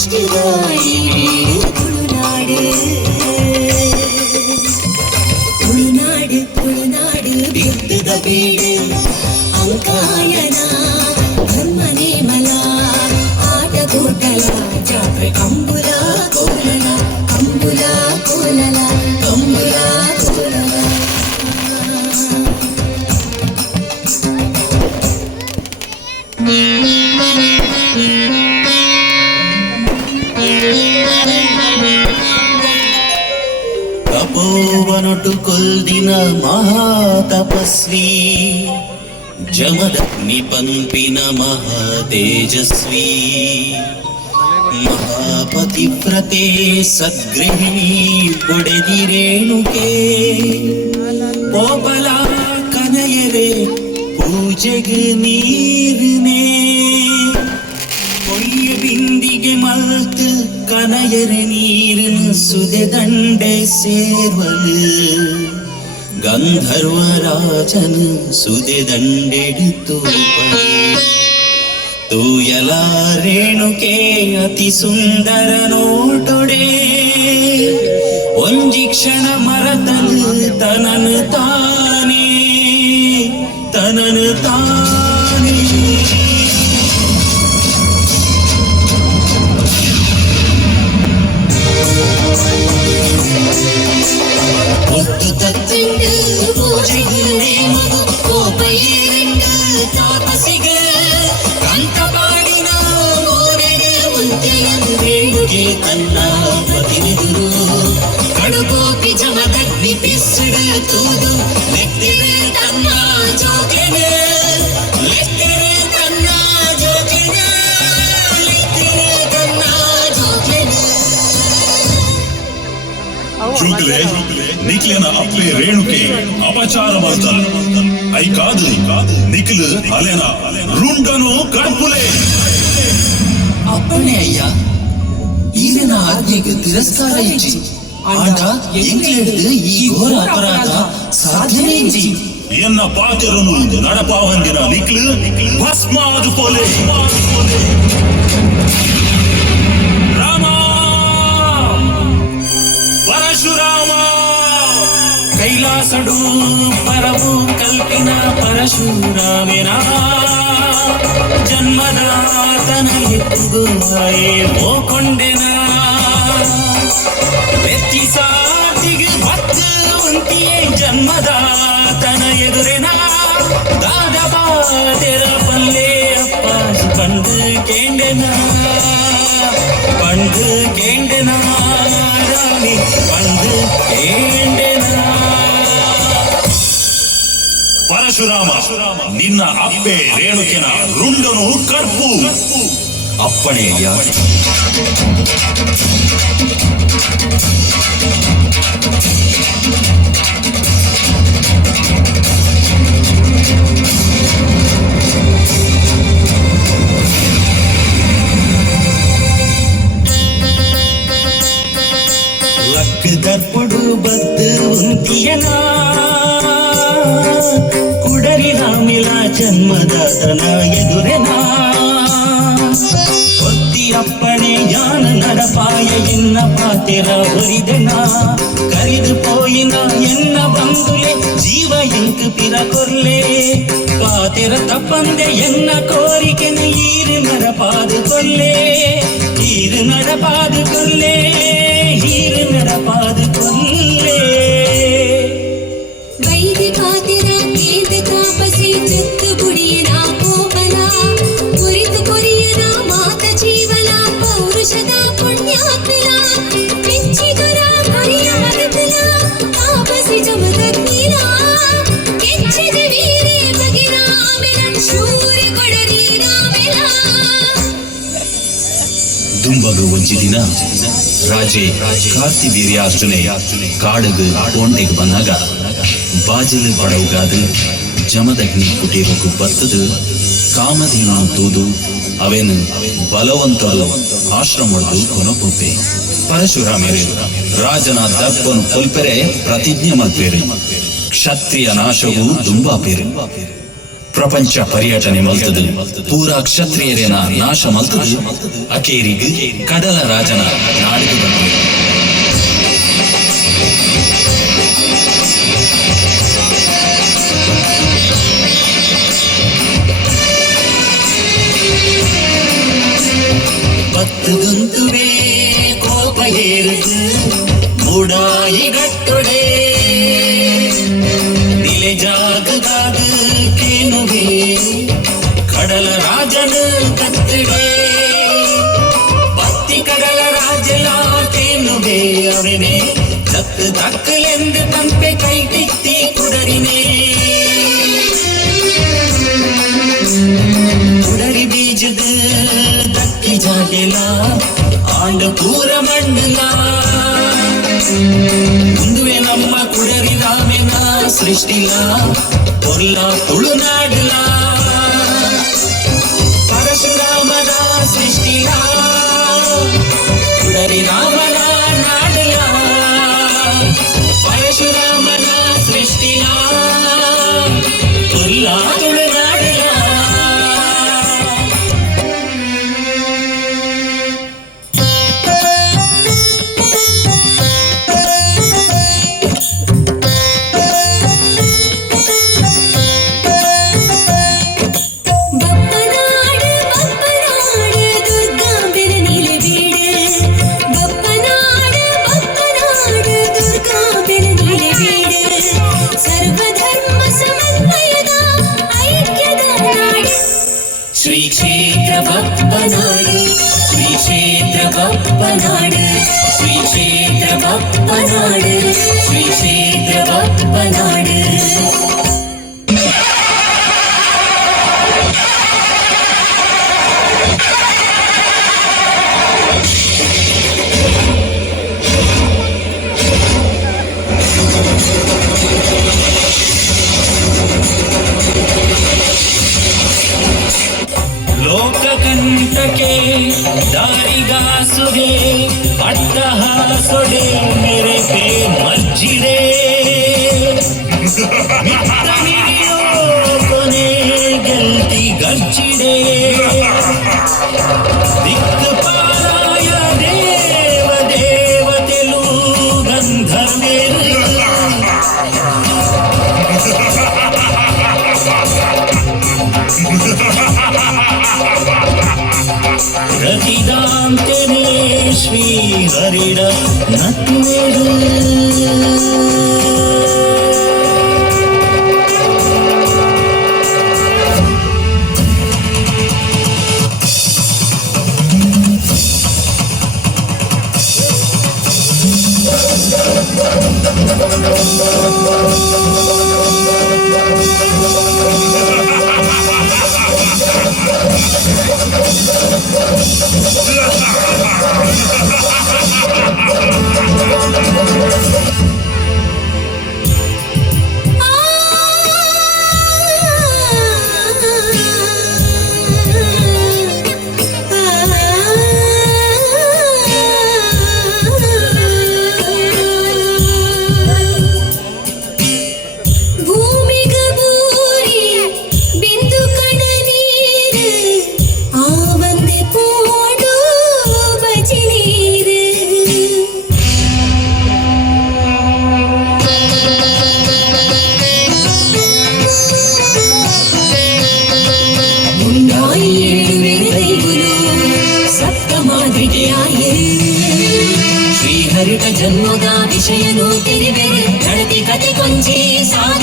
தாய் வீடு துளுநாடு ತುಳುನಾಡು ತುಳುನಾಡು ಬಿತ್ತದ ಬೀಡು ಅಂಕಾಯನ ಧರ್ಮನೇ ಮಲ ಆಟ ಕೂಟಲ ಜಾತ್ರೆ ಕಂಬುಲ ಕೋಲಲ మల్దిన మహాతపస్వీ జమదగ్ని ಪಂಪಿನ మహాతేజస్వీ మహాపతివ్రతే సద్గృహిణీ ఒడది రేణుకే కోపల కనయరే పూజగు నీరునే பொய்ய பிந்திகை மல்த்து கணையறு ಸುದೆ சுகதண்டை சேர்வது ಸೇರ್ವಲು ಗಂಧರ್ವರಾಜನ ಸುದೆ ದಂಡೆಡುತ್ತು ತೂಯಲ ರೇಣುಕೆ ಅತಿ ಸುಂದರ ನೋಟೊಡೆ ಒಂಜಿ ಕ್ಷಣ ಮರತಲು చూకులే నిఖిలన అప్పే రేణుకే అపచారమర్తల్ ఐ కాదు నిఖిల్ అలెన రుండను కడుపులే ಅಪ್ಪಣೆ ಅಯ್ಯ ಈರಿನ ಆಜ್ಞೆಗೆ ತಿರಸ್ಕಾರ ಇಜ್ಜಿ ಆಂಡ ಎಂಗ್ಲೆಡ್ದು ಈ ಘೋರ ಅಪರಾಧ ಸಾಧ್ಯನೇ ಇಜ್ಜಿ ఎన్న పాత్రను నడపావందిన నిఖిల్ భస్మాదు పోలే రామా వ్యాసడు పరము కల్పిన పరశురామినా జన్మదాతన ఎత్తుగు ఓ కొండెనా வெற்றி சாத்திகு பத்து உந்தியே ஜன்மதாத்தன எதிரினா தாதபா தெர பல்லே அப்பா பண்டு கேண்டனா பண்டு கேண்டனா ராணி பண்டு கேண்ட ಪರಶುರಾಮ ನಿನ್ನ ಅಪ್ಪೆ ರೇಣುಕಿನ ರುಂಡನು ಕರ್ಪು ಅಪ್ಪಣೆ ಲಕ್ ದರ್ಪಡು ಬದ್ದು ಉಂತಿಯನಾ ಜನ್ಮದಾತನ ಎದುರೆ கொத்தியப்பனே ஞான நடப்பாய என்ன பாத்திர ஒரிதனா? கரிது போயினா என்ன பங்குலே? ஜீவ எங்கு பிற கொல்லே பாத்திர தப்பந்தே என்ன கோரிக்கனை ஈரு நடப்பாது கொல்லே ஈரு நடப்பாது கொல்லே ஈரு நடப்பாது ಒಂಜಿ ದಿನ ರಾಜೆ, ಕಾರ್ತಿ ವೀರ್ಯಾರ್ಜುನೆ, ಕಾಡಗು ಕೋಂಟೆಗೆ ಬಂದಾಗ ಬಾಜಲು ಬಡವುಗಾದ ಜಮದಗ್ನಿ ಕುಟೀರಕ್ಕೆ ಬರ್ತದ ಕಾಮಧೇನು ತೂದು, ಅವೇನು ಬಲವಂತರು ಆಶ್ರಮ ಕೊನಪುಂಪೆ ಪರಶುರಾಮೇರು, ರಾಜನ ದಪ್ಪನು ಕೊಲ್ಪೆರೆ ಪ್ರತಿಜ್ಞೆ ಮಲ್ಪೇರು ಕ್ಷತ್ರಿಯ ನಾಶವು ದುಂಬಾಪೇರು. ಪ್ರಪಂಚ ಪರ್ಯಟನೆ ಮಲ್ತದು ಪೂರಾ ಕ್ಷತ್ರಿಯರೇನ ನಾಶ ಮಲ್ತದು ಅಕೇರಿಗ ಕಡಲ ರಾಜನ ನಾಡಿಗೆ ಬಂದರು பத்து குந்துவே கோபையேருக்கு மூடாயி கட்டுடே நிலைஜா ಗುಂಡು ಪೂರ ಮಣ್ಣ ಮುಂದುವೆ ನಮ್ಮ ಕುಡರಿದಾವೆನ ಸೃಷ್ಟಿಲ ಕೊಲ್ಲ ತುಳುನಾಡಲ I'm gonna. గర్చిడే దిక్కుపారాయ దేవ దేవతలు గంధమే ప్రతిదాంతనే శ్రీహరిడ నత్నేరు. ಶ್ರೀಯಾಯೇ ಶ್ರೀಹರಿತ ಜನ್ಮದ ವಿಷಯನು ತಿರಿವೆ ಧಡತಿ ಕತೆ ಕೊಂಚಿ ಸಾಧ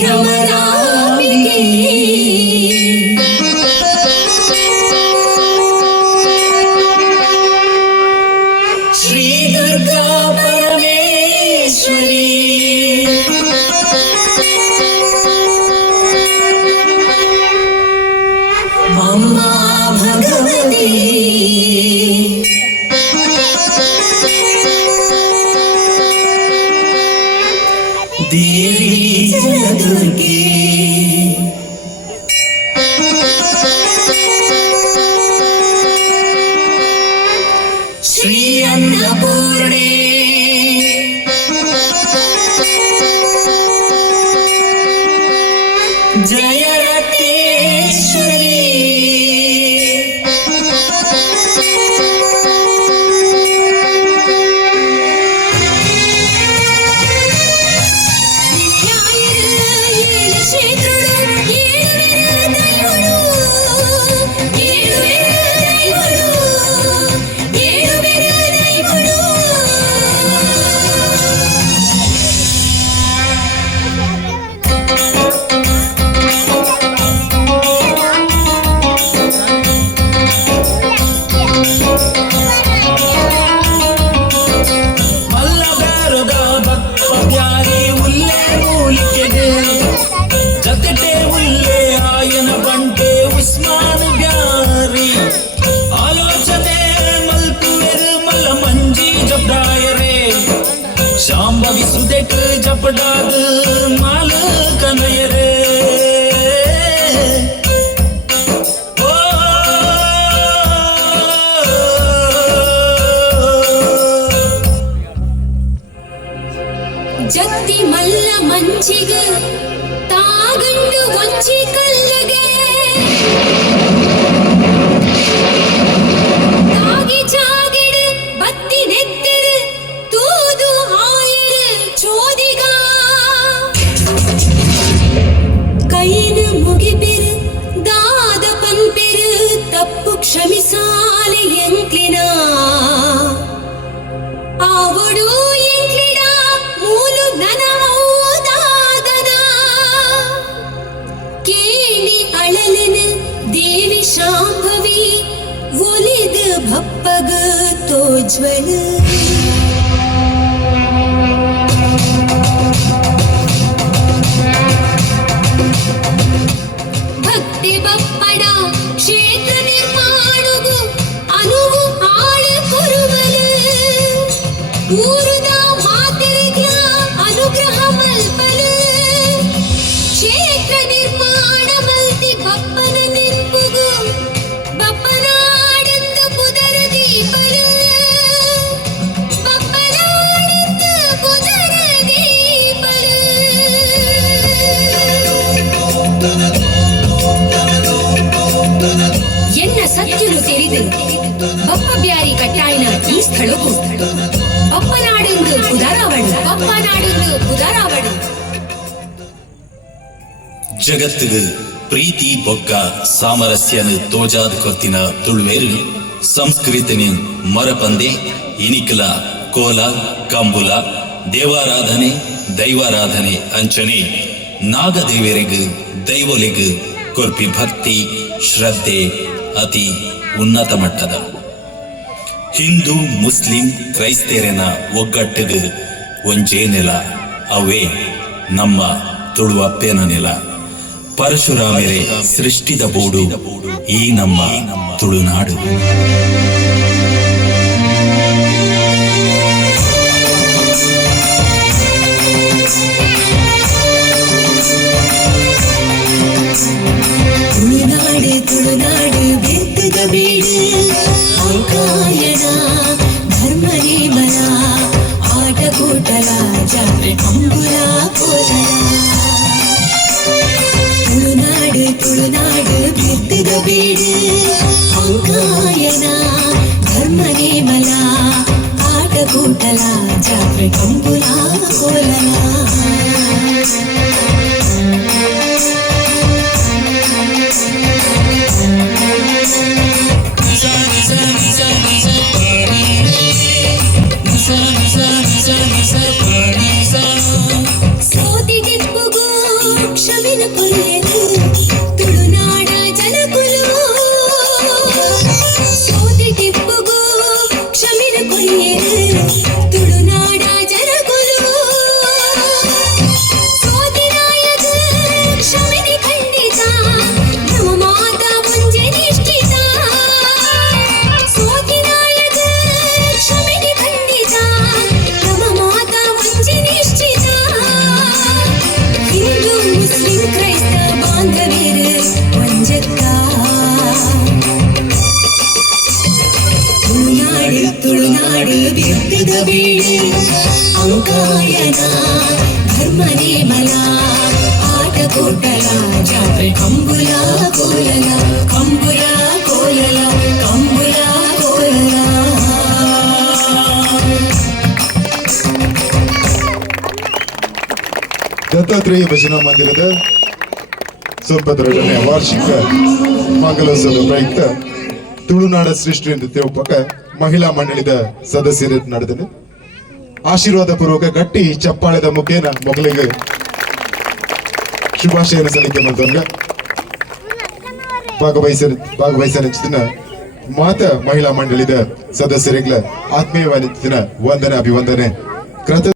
भ्रमरामि சாப்பிடாது மாலை ಅಪ್ಪ ಬ್ಯಾರಿ ಈ ಸ್ಥಳಕ್ಕೂ. ಜಗತ್ತಿಗೆ ಪ್ರೀತಿ, ಬೊಕ್ಕ, ಸಾಮರಸ್ಯನ ತೋಜಾದ ಕೊರ್ತಿನ ತುಳುವೇರು, ಸಂಸ್ಕೃತಿನ ಮರಪಂದೆ, ಇನಿಕಲ, ಕೋಲ, ಕಂಬುಲ, ದೇವಾರಾಧನೆ, ದೈವಾರಾಧನೆ ಅಂಚನೆ, ನಾಗದೇವರಿಗೆ ದೈವೊಲಿಗ ಕೊರ್ಪಿ ಭಕ್ತಿ, ಶ್ರದ್ಧೆ ಅತಿ ಉನ್ನತ ಮಟ್ಟದ. ಹಿಂದೂ, ಮುಸ್ಲಿಂ, ಕ್ರೈಸ್ತೇರನ ಒಗ್ಗಟ್ಟಿಗೆ ಒಂಜೇ ನೆಲ ಅವೇ ನಮ್ಮ ತುಳುವಪ್ಪೆನ ನೆಲ ಪರಶುರಾಮರೇ ಸೃಷ್ಟಿದ ಬೋಡು ಈ ನಮ್ಮ ತುಳುನಾಡು. ದತ್ತಾತ್ರೇಯ ಭಜನಾ ಮಂದಿರದ ಸ್ವಲ್ಪದರೊಡನೆ ವಾರ್ಷಿಕ ಮಂಗಲೋತ್ಸವದ ಪ್ರಯುಕ್ತ ತುಳುನಾಡ ಸೃಷ್ಟಿ ನೃತ್ಯೋಪಕ ಮಹಿಳಾ ಮಂಡಳಿದ ಸದಸ್ಯರ ನಡೆದನೆ. ಆಶೀರ್ವಾದ ಪೂರ್ವಕ ಗಟ್ಟಿ ಚಪ್ಪಾಳೆದ ಮುಖೇನ ಮಗಳಿಗೆ ಶುಭಾಶಯ ಸಲ್ಲಿಕೆ ಮಾಡಿದಂಗ ಭಾಗವಹಿಸ ಭಾಗವಹಿಸಿನ ಮಾತ ಮಹಿಳಾ ಮಂಡಳಿದ ಸದಸ್ಯರಿಗಳ ಆತ್ಮೀಯವಾದ ವಂದನೆ ಅಭಿವಂದನೆ ಕೃತ